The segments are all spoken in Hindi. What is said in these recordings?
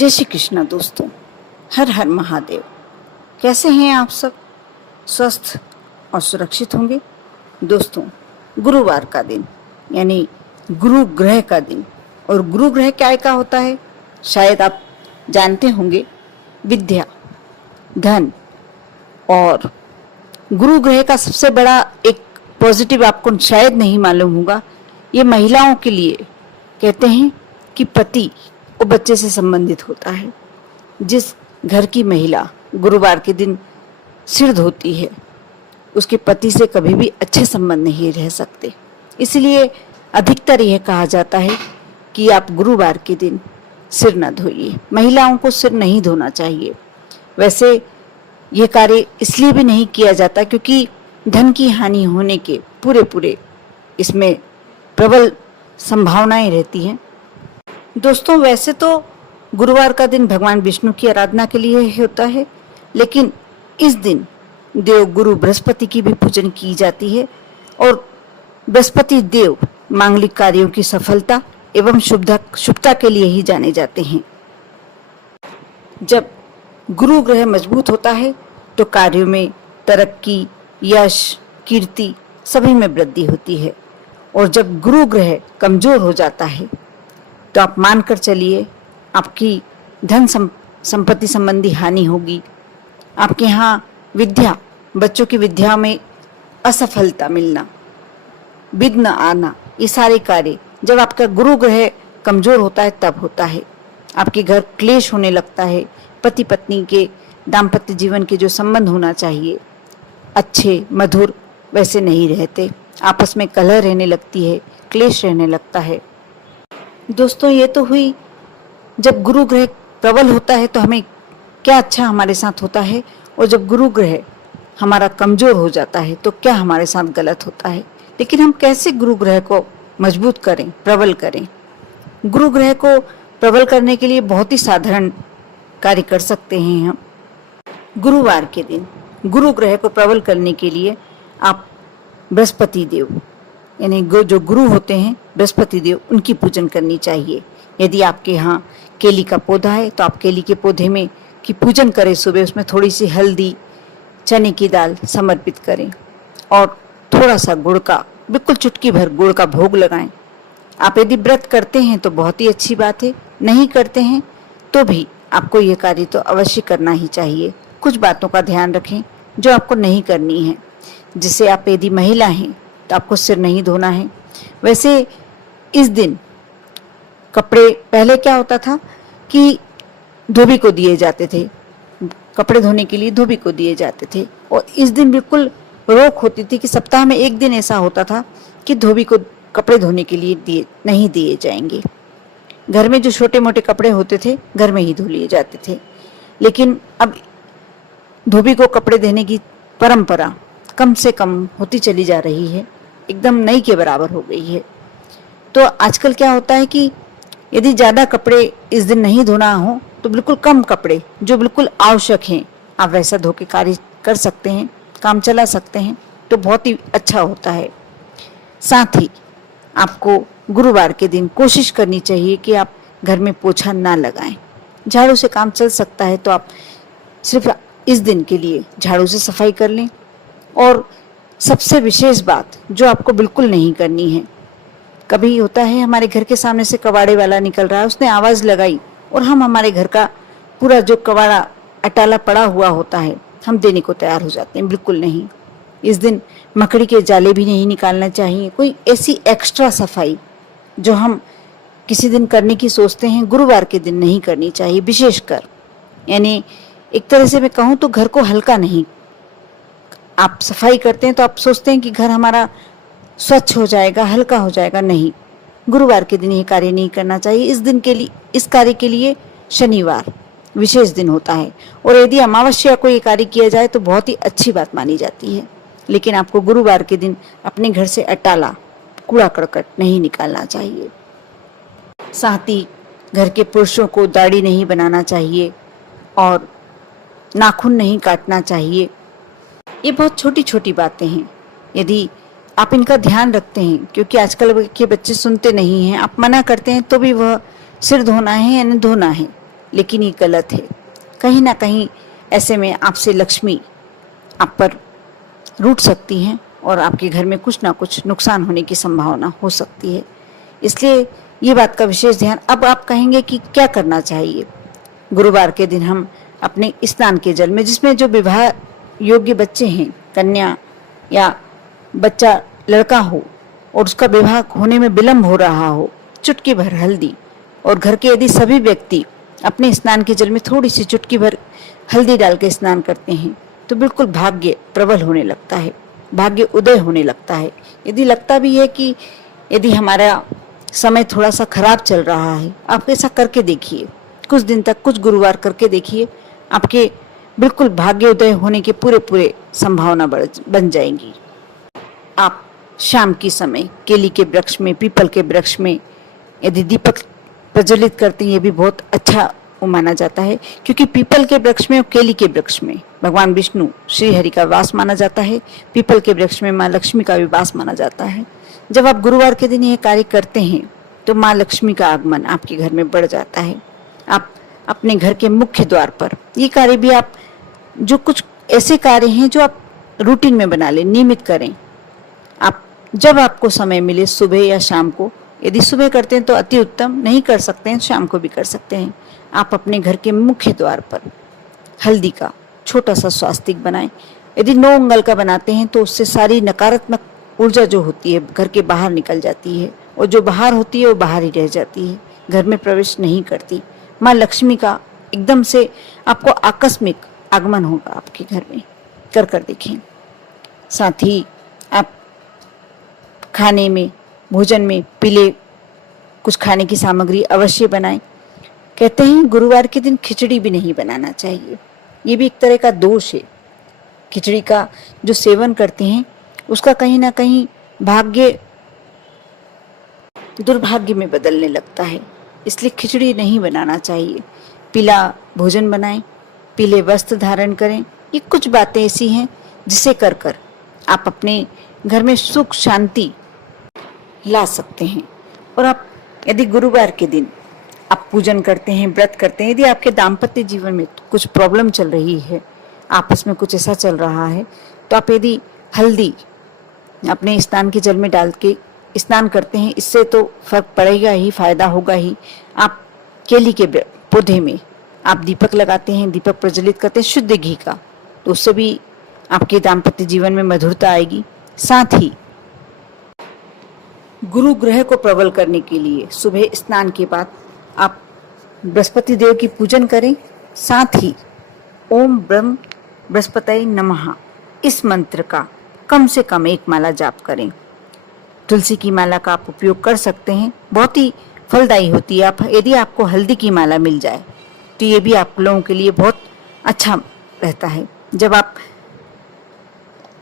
जय श्री कृष्णा दोस्तों। हर हर महादेव। कैसे हैं आप सब? स्वस्थ और सुरक्षित होंगे। दोस्तों, गुरुवार का दिन यानी गुरु ग्रह का दिन। और गुरु ग्रह क्या का होता है शायद आप जानते होंगे। विद्या, धन और गुरु ग्रह का सबसे बड़ा एक पॉजिटिव आपको शायद नहीं मालूम होगा। ये महिलाओं के लिए कहते हैं कि पति और बच्चे से संबंधित होता है। जिस घर की महिला गुरुवार के दिन सिर धोती है उसके पति से कभी भी अच्छे संबंध नहीं रह सकते। इसलिए अधिकतर यह कहा जाता है कि आप गुरुवार के दिन सिर न धोइए। महिलाओं को सिर नहीं धोना चाहिए। वैसे यह कार्य इसलिए भी नहीं किया जाता क्योंकि धन की हानि होने के पूरे इसमें प्रबल संभावनाएं रहती हैं। दोस्तों, वैसे तो गुरुवार का दिन भगवान विष्णु की आराधना के लिए होता है, लेकिन इस दिन देव गुरु बृहस्पति की भी पूजन की जाती है। और बृहस्पति देव मांगलिक कार्यों की सफलता एवं शुभता के लिए ही जाने जाते हैं। जब गुरु ग्रह मजबूत होता है तो कार्यों में तरक्की, यश, कीर्ति सभी में वृद्धि होती है। और जब गुरु ग्रह कमजोर हो जाता है तो आप मानकर चलिए आपकी धन संपत्ति संबंधी हानि होगी। आपके यहाँ विद्या, बच्चों की विद्या में असफलता मिलना, विघ्न आना, ये सारे कार्य जब आपका गुरु ग्रह कमजोर होता है तब होता है। आपके घर क्लेश होने लगता है। पति पत्नी के दाम्पत्य जीवन के जो संबंध होना चाहिए अच्छे मधुर वैसे नहीं रहते। आपस में कलह रहने लगती है, क्लेश रहने लगता है। दोस्तों, ये तो हुई जब गुरु ग्रह प्रबल होता है तो हमें क्या अच्छा हमारे साथ होता है, और जब गुरु ग्रह हमारा कमजोर हो जाता है तो क्या हमारे साथ गलत होता है। लेकिन हम कैसे गुरु ग्रह को मजबूत करें, प्रबल करें? गुरु ग्रह को प्रबल करने के लिए बहुत ही साधारण कार्य कर सकते हैं हम। गुरुवार के दिन गुरु ग्रह को प्रबल करने के लिए आप बृहस्पति देव यानी जो गुरु होते हैं बृहस्पति देव, उनकी पूजन करनी चाहिए। यदि आपके यहाँ केली का पौधा है तो आप केली के पौधे में की पूजन करें। सुबह उसमें थोड़ी सी हल्दी, चने की दाल समर्पित करें और थोड़ा सा गुड़ का, बिल्कुल चुटकी भर गुड़ का भोग लगाएं। आप यदि व्रत करते हैं तो बहुत ही अच्छी बात है, नहीं करते हैं तो भी आपको ये कार्य तो अवश्य करना ही चाहिए। कुछ बातों का ध्यान रखें जो आपको नहीं करनी है। जैसे आप यदि महिला हैं तो आपको सिर नहीं धोना है। वैसे इस दिन कपड़े, पहले क्या होता था कि धोबी को दिए जाते थे, कपड़े धोने के लिए धोबी को दिए जाते थे। और इस दिन बिल्कुल रोक होती थी कि सप्ताह में एक दिन ऐसा होता था कि धोबी को कपड़े धोने के लिए नहीं दिए जाएंगे। घर में जो छोटे मोटे कपड़े होते थे घर में ही धो लिए जाते थे। लेकिन अब धोबी को कपड़े देने की परंपरा कम से कम होती चली जा रही है, एकदम नई के बराबर हो गई है। तो आजकल क्या होता है कि यदि ज़्यादा कपड़े इस दिन नहीं धोना हो तो बिल्कुल कम कपड़े जो बिल्कुल आवश्यक हैं आप वैसा धो के कार्य कर सकते हैं, काम चला सकते हैं, तो बहुत ही अच्छा होता है। साथ ही आपको गुरुवार के दिन कोशिश करनी चाहिए कि आप घर में पोछा ना लगाएं। झाड़ू से काम चल सकता है तो आप सिर्फ इस दिन के लिए झाड़ू से सफाई कर लें। और सबसे विशेष बात जो आपको बिल्कुल नहीं करनी है, कभी होता है हमारे घर के सामने से कबाड़े वाला निकल रहा है, उसने आवाज़ लगाई और हम हमारे घर का पूरा जो कबाड़ा अटाला पड़ा हुआ होता है हम देने को तैयार हो जाते हैं। बिल्कुल नहीं। इस दिन मकड़ी के जाले भी नहीं निकालना चाहिए। कोई ऐसी एक्स्ट्रा सफाई जो हम किसी दिन करने की सोचते हैं गुरुवार के दिन नहीं करनी चाहिए। विशेषकर यानी एक तरह से मैं कहूँ तो घर को हल्का नहीं, आप सफाई करते हैं तो आप सोचते हैं कि घर हमारा स्वच्छ हो जाएगा, हल्का हो जाएगा। नहीं, गुरुवार के दिन ये कार्य नहीं करना चाहिए। इस दिन के लिए, इस कार्य के लिए शनिवार विशेष दिन होता है। और यदि अमावस्या को ये कार्य किया जाए तो बहुत ही अच्छी बात मानी जाती है। लेकिन आपको गुरुवार के दिन अपने घर से अटाला, कूड़ा करकट नहीं निकालना चाहिए। साथ ही घर के पुरुषों को दाढ़ी नहीं बनाना चाहिए और नाखून नहीं काटना चाहिए। ये बहुत छोटी छोटी बातें हैं। यदि आप इनका ध्यान रखते हैं, क्योंकि आजकल के बच्चे सुनते नहीं हैं, आप मना करते हैं तो भी वह सिर धोना है या नहीं धोना है, लेकिन ये गलत है। कहीं ना कहीं ऐसे में आपसे लक्ष्मी आप पर रूठ सकती हैं और आपके घर में कुछ ना कुछ नुकसान होने की संभावना हो सकती है। इसलिए ये बात का विशेष ध्यान। अब आप कहेंगे कि क्या करना चाहिए। गुरुवार के दिन हम अपने स्नान के जल में, जिसमें जो विवाह योग्य बच्चे हैं, कन्या या बच्चा लड़का हो और उसका विवाह होने में विलंब हो रहा हो, चुटकी भर हल्दी, और घर के यदि सभी व्यक्ति अपने स्नान के जल में थोड़ी सी चुटकी भर हल्दी डाल के स्नान करते हैं तो बिल्कुल भाग्य प्रबल होने लगता है, भाग्य उदय होने लगता है। यदि लगता भी है कि यदि हमारा समय थोड़ा सा खराब चल रहा है, आप ऐसा करके देखिए, कुछ दिन तक कुछ गुरुवार करके देखिए, आपके बिल्कुल भाग्योदय होने के पूरे पूरे संभावना बन जाएंगी। आप शाम के समय केली के वृक्ष में, पीपल के वृक्ष में यदि दीपक प्रज्वलित करते हैं, ये भी बहुत अच्छा माना जाता है, क्योंकि पीपल के वृक्ष में और केली के वृक्ष में भगवान विष्णु श्री हरि का वास माना जाता है, पीपल के वृक्ष में माँ लक्ष्मी का भी वास माना जाता है। जब आप गुरुवार के दिन यह कार्य करते हैं तो माँ लक्ष्मी का आगमन आपके घर में बढ़ जाता है। आप अपने घर के मुख्य द्वार पर ये कार्य भी, आप जो कुछ ऐसे कार्य हैं जो आप रूटीन में बना लें, नियमित करें। आप जब आपको समय मिले, सुबह या शाम को, यदि सुबह करते हैं तो अति उत्तम, नहीं कर सकते हैं शाम को भी कर सकते हैं। आप अपने घर के मुख्य द्वार पर हल्दी का छोटा सा स्वास्तिक बनाएं। यदि 9 अंगल का बनाते हैं तो उससे सारी नकारात्मक ऊर्जा जो होती है घर के बाहर निकल जाती है, और जो बाहर होती है वो बाहर ही रह जाती है, घर में प्रवेश नहीं करती। माँ लक्ष्मी का एकदम से आपको आकस्मिक आगमन होगा आपके घर में, कर देखें। साथ ही आप खाने में, भोजन में पीले कुछ खाने की सामग्री अवश्य बनाएं। कहते हैं गुरुवार के दिन खिचड़ी भी नहीं बनाना चाहिए, ये भी एक तरह का दोष है। खिचड़ी का जो सेवन करते हैं उसका कहीं ना कहीं भाग्य दुर्भाग्य में बदलने लगता है, इसलिए खिचड़ी नहीं बनाना चाहिए। पीला भोजन बनाएं, पीले वस्त्र धारण करें। ये कुछ बातें ऐसी हैं जिसे कर आप अपने घर में सुख शांति ला सकते हैं। और आप यदि गुरुवार के दिन आप पूजन करते हैं, व्रत करते हैं, यदि आपके दाम्पत्य जीवन में कुछ प्रॉब्लम चल रही है, आपस में कुछ ऐसा चल रहा है, तो आप यदि हल्दी अपने स्नान के जल में डाल के स्नान करते हैं, इससे तो फर्क पड़ेगा ही, फायदा होगा ही। आप केली के पौधे में आप दीपक लगाते हैं, दीपक प्रज्वलित करते हैं शुद्ध घी का, तो उससे भी आपके दाम्पत्य जीवन में मधुरता आएगी। साथ ही गुरु ग्रह को प्रबल करने के लिए सुबह स्नान के बाद आप बृहस्पति देव की पूजन करें। साथ ही ओम ब्रह्म बृहस्पतये नमः इस मंत्र का कम से कम 1 माला जाप करें। तुलसी की माला का आप उपयोग कर सकते हैं, बहुत ही फलदायी होती है। आप यदि आपको हल्दी की माला मिल जाए तो ये भी आप लोगों के लिए बहुत अच्छा रहता है। जब आप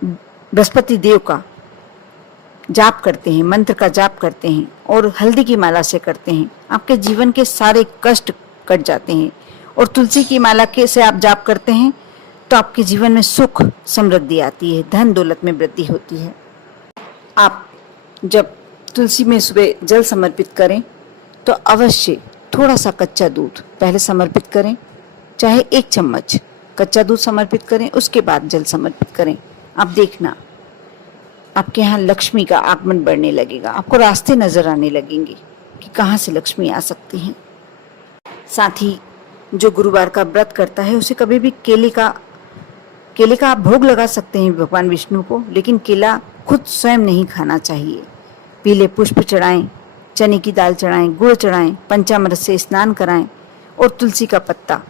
बृहस्पति देव का जाप करते हैं, मंत्र का जाप करते हैं और हल्दी की माला से करते हैं, आपके जीवन के सारे कष्ट कट जाते हैं। और तुलसी की माला के से आप जाप करते हैं तो आपके जीवन में सुख समृद्धि आती है, धन दौलत में वृद्धि होती है। आप जब तुलसी में सुबह जल समर्पित करें तो अवश्य थोड़ा सा कच्चा दूध पहले समर्पित करें, चाहे 1 चम्मच कच्चा दूध समर्पित करें, उसके बाद जल समर्पित करें। आप देखना आपके यहाँ लक्ष्मी का आगमन बढ़ने लगेगा, आपको रास्ते नजर आने लगेंगे कि कहाँ से लक्ष्मी आ सकती हैं। साथ ही जो गुरुवार का व्रत करता है उसे कभी भी केले का आप भोग लगा सकते हैं भगवान विष्णु को, लेकिन केला खुद स्वयं नहीं खाना चाहिए। पीले पुष्प चढ़ाएं, चने की दाल चढ़ाएं, गुड़ चढ़ाएं, पंचामृत से स्नान कराएं और तुलसी का पत्ता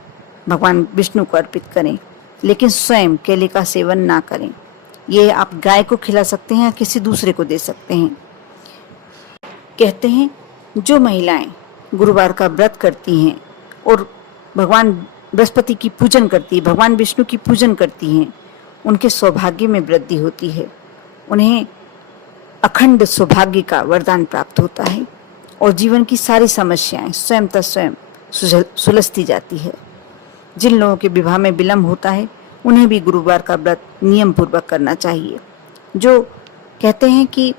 भगवान विष्णु को अर्पित करें, लेकिन स्वयं केले का सेवन ना करें। ये आप गाय को खिला सकते हैं या किसी दूसरे को दे सकते हैं। कहते हैं जो महिलाएं गुरुवार का व्रत करती हैं और भगवान बृहस्पति की पूजन करती है, भगवान विष्णु की पूजन करती हैं, उनके सौभाग्य में वृद्धि होती है, उन्हें अखंड सौभाग्य का वरदान प्राप्त होता है और जीवन की सारी समस्याएं स्वयं सुलझती जाती है। जिन लोगों के विवाह में विलंब होता है उन्हें भी गुरुवार का व्रत नियम पूर्वक करना चाहिए। जो कहते हैं कि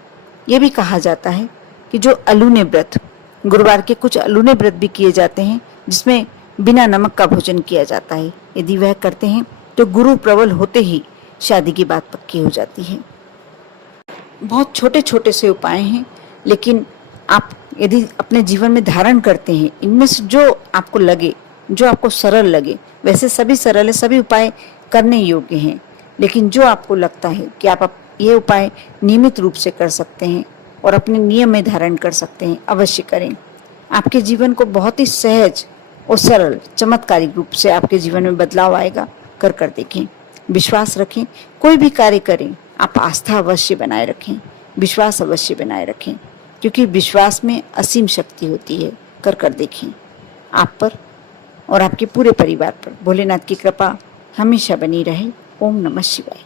ये भी कहा जाता है कि जो अलूने व्रत, गुरुवार के कुछ अलूने व्रत भी किए जाते हैं जिसमें बिना नमक का भोजन किया जाता है। यदि वह करते हैं तो गुरु प्रबल होते ही शादी की बात पक्की हो जाती है। बहुत छोटे छोटे से उपाय हैं, लेकिन आप यदि अपने जीवन में धारण करते हैं, इनमें से जो आपको लगे, जो आपको सरल लगे, वैसे सभी सरल है, सभी उपाय करने योग्य हैं, लेकिन जो आपको लगता है कि आप ये उपाय नियमित रूप से कर सकते हैं और अपने नियम में धारण कर सकते हैं, अवश्य करें। आपके जीवन को बहुत ही सहज और सरल चमत्कारिक रूप से आपके जीवन में बदलाव आएगा। कर देखें, विश्वास रखें, कोई भी कार्य करें आप आस्था अवश्य बनाए रखें, विश्वास अवश्य बनाए रखें, क्योंकि विश्वास में असीम शक्ति होती है। कर देखें। आप पर और आपके पूरे परिवार पर भोलेनाथ की कृपा हमेशा बनी रहे। ओम नमः शिवाय।